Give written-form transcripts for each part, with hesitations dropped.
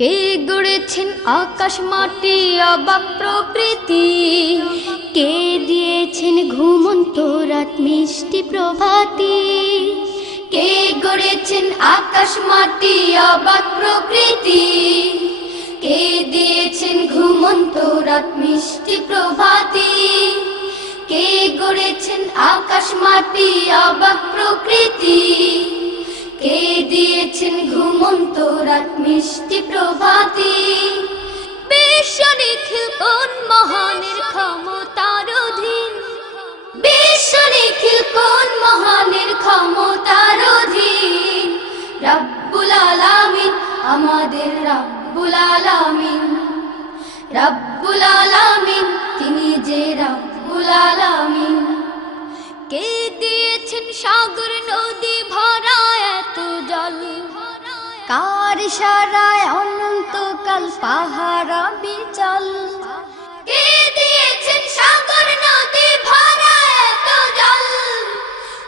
কে গড়েছেন আকাশ মাটি অবাক প্রকৃতি, কে দিয়েছেন ঘুমন্ত রাত মিষ্টি প্রভাতি। কে গড়েছেন আকাশ মাটি অবাক প্রকৃতি, কে দিয়েছেন ঘুমন্ত রাত মিষ্টি প্রভাতি। কে গড়েছেন আকাশ মাটি অবাক প্রকৃতি, কে দিয়েছেন ঘুমন্ত রাত মিষ্টি প্রভাতি। বিশ্ব নিখিল কোন মহানের ক্ষমতার অধীন, বিশ্ব নিখিল কোন মহানের ক্ষমতার অধীন। রব্বুল আলামিন আমাদের রব্বুল আলামিন, রব্বুল আলামিন তিনি যে রব্বুল আলামিন। কে দিয়েছেন সাগর নদী ভরা এত জল, কার ইশারায় অনন্তকাল পাহাড় বিচল। কে দিয়েছেন সাগর নদী ভরা এত জল,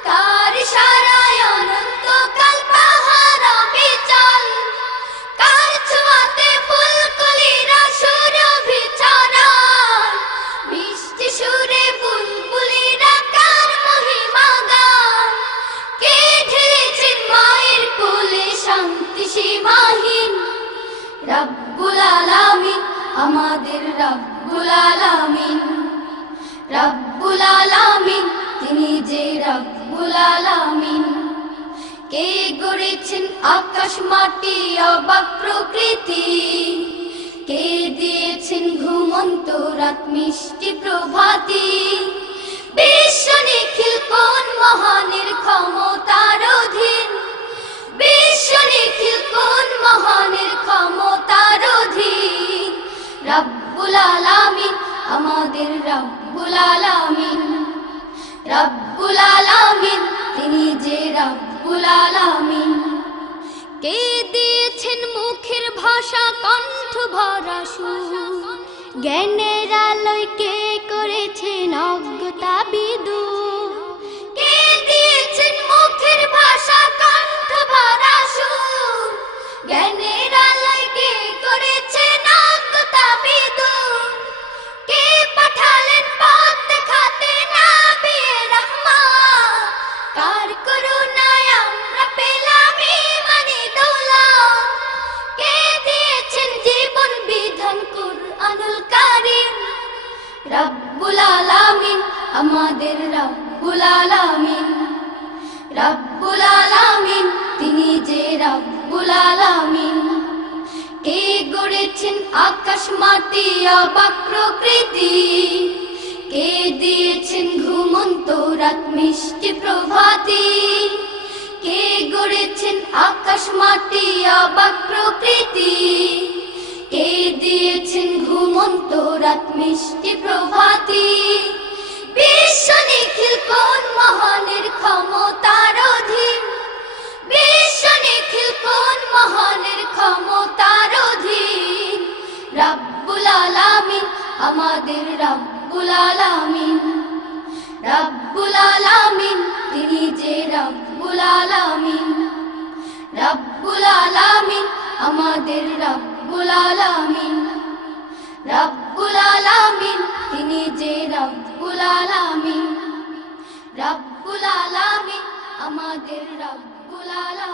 কার ইশারায় অনন্তকাল পাহাড় বিচল। কার ছোঁয়াতে ফুলকলিরা সুরভি ছড়ায়, মিষ্টি সুরে বুলবুলিরা কার মহিমা গায়। কে ঢেলেছেন মায়ের কোলে শান্তি সীমাহীন, রব্বুল আলামিন আমাদের রব্বুল আলামিন, রব্বুল আলামিন তিনি যে রব্বুল আলামিন। কে গড়েছেন আকাশ মাটি অবাক প্রকৃতি, কে দিয়েছেন ঘুমন্ত রাত মিষ্টি প্রভাতি। বিশ্ব নিখিল কোন মহানের ক্ষমতার অধীন, বিশ্ব নিখিল কোন মহানের ক্ষমতার অধীন। রব্বুল আলামিন আমাদের রব্বুল আলামিন, রব্বুল আলামিন তিনি যে রব্বুল আলামিন। কে দিয়েছেন মুখের ভাষা কণ্ঠ ভরা সুর, জ্ঞানের আলোয় কে করেছেন অজ্ঞতা বিদূর। কে দিয়েছেন মুখের ভাষা কণ্ঠ ভরা সুর, জ্ঞানের আলোয় কে করেছেন অজ্ঞতা বিদূর। কে পাঠালেন পথ দেখাতে নবী রাহমাত, কার করুণায় আমরা পেলাম ঈমানি দৌলত। কে দিয়েছেন জীবন বিধান কুরআনুল কারীম, রব্বুল আলামিন আমাদের রব্বুল আলামিন, রব্বুল আলামিন তিনি যে রব্বুল আলামিন। কে গড়েছেন আকাশ মাটি অবাক প্রকৃতি, কে দিয়েছেন ঘুমন্ত রাত মিষ্টি প্রভাতি। কে গড়েছেন আকাশ মাটি অবাক প্রকৃতি, কে দিয়েছেন ঘুমন্ত রাত মিষ্টি প্রভাতি। বিশ্ব নিখিল কোন মহানের ক্ষমতার অধীন, বিশ্ব নিখিল কোন মহানের ক্ষমতার অধীন। রব্বুল আলামিন আমাদের রব্বুল আলামিন, রব্বুল আলামিন তিনি যে রব্বুল আলামিন, রব্বুল আলামিন আমাদের রব্বুল আলামিন, রব্বুল আলামিন তিনি যে রব্বুল আলামিন, রব্বুল আলামিন আমাদের রব্বুল আলামিন।